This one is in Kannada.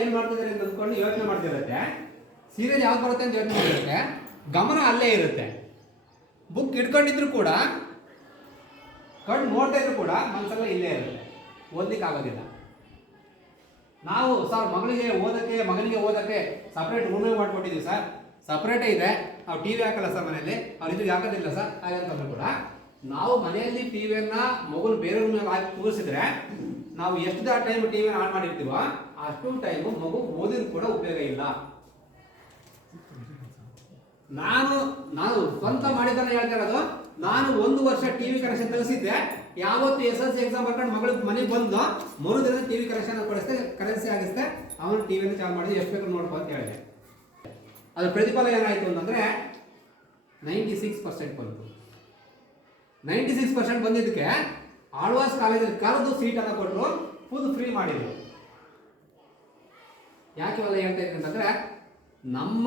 ಏನ್ ಮಾಡ್ತಿದ್ದಾರೆ ಅಂತ ಅಂದ್ಕೊಂಡು ಯೋಚನೆ ಮಾಡ್ತಿರುತ್ತೆ, ಸೀರಿಯಲ್ ಯಾವ್ದು ಬರುತ್ತೆ ಅಂತ ಯೋಚನೆ ಮಾಡಿರುತ್ತೆ, ಗಮನ ಅಲ್ಲೇ ಇರುತ್ತೆ. ಬುಕ್ ಇಟ್ಕೊಂಡಿದ್ರು ಕೂಡ, ಕಣ್ಣು ನೋಡ್ತಾ ಇದ್ರು ಕೂಡ ಮನಸ್ಸೆಲ್ಲ ಇಲ್ಲೇ ಇರುತ್ತೆ, ಓದ್ಲಿಕ್ಕೆ ಆಗೋದಿಲ್ಲ. ನಾವು ಸರ್ ಮಗನಿಗೆ ಓದಕ್ಕೆ ಸಪ್ರೇಟ್ ರೂಮೇ ಮಾಡ್ಕೊಟ್ಟಿದ್ದೀವಿ ಸರ್, ಸಪ್ರೇಟೇ ಇದೆ, ನಾವು ಟಿವಿ ಹಾಕಲ್ಲ ಸರ್ ಮನೆಯಲ್ಲಿ, ಅವ್ರು ಇದು ಹಾಕೋದಿಲ್ಲ ಸರ್ ಹಾಗಂತಂದ್ರೆ ಕೂಡ, ನಾವು ಮನೆಯಲ್ಲಿ ಟಿವಿಯನ್ನ ಮಗುನ ಬೇರೆ ರೂಮ್ನಲ್ಲಿ ಹಾಕಿ ಕೂರಿಸಿದ್ರೆ ನಾವು ಎಷ್ಟು ಟೈಮ್ ಟಿವಿನ ಆನ್ ಮಾಡಿರ್ತೀವೋ ಅಷ್ಟು ಟೈಮು ಮಗು ಓದಿದ್ರು ಕೂಡ ಉಪಯೋಗ ಇಲ್ಲ. ನಾನು ಸ್ವಂತ ಮಾಡಿದ್ದಾನೆ ಹೇಳ್ತಾ ಇರೋದು. ನಾನು 1 ವರ್ಷ ಟಿವಿ ಕನೆಕ್ಷನ್ ತರಿಸಿದ್ದೆ, ಯಾವತ್ತು SSLC ಎಕ್ಸಾಮ್ ಬರ್ಕೊಂಡು ಮಗಳು ಮನೆಗೆ ಬಂದು ಮರುದಿನ ಟಿವಿ ಕನೆಕ್ಷನ್ ಕೊಡಿಸ್ತೆ, ಕರೆನ್ಸಿ ಆಗಿಸ್ತೆ, ಅವನು ಟಿವಿನ ಚಾಲು ಮಾಡಿ ಎಷ್ಟು ಬೇಕು ನೋಡ್ಕೊ ಅಂತ ಹೇಳಿದೆ. ಅದ್ರ ಪ್ರತಿಫಲ ಏನಾಯಿತು ಅಂತಂದ್ರೆ 96% ಬಂತು. 96% ಬಂದಿದ್ದಕ್ಕೆ ಆಳ್ವಾಸ್ ಕಾಲೇಜಲ್ಲಿ ಕರೆದು ಸೀಟನ್ನು ಕೊಟ್ಟರು, ಫುಲ್ ಫ್ರೀ ಮಾಡಿದ್ರು. ಯಾಕೆ ಇವೆಲ್ಲ ಹೇಳ್ತಾ ಇದ್ದೀನಿ ಅಂತಂದ್ರೆ, ನಮ್ಮ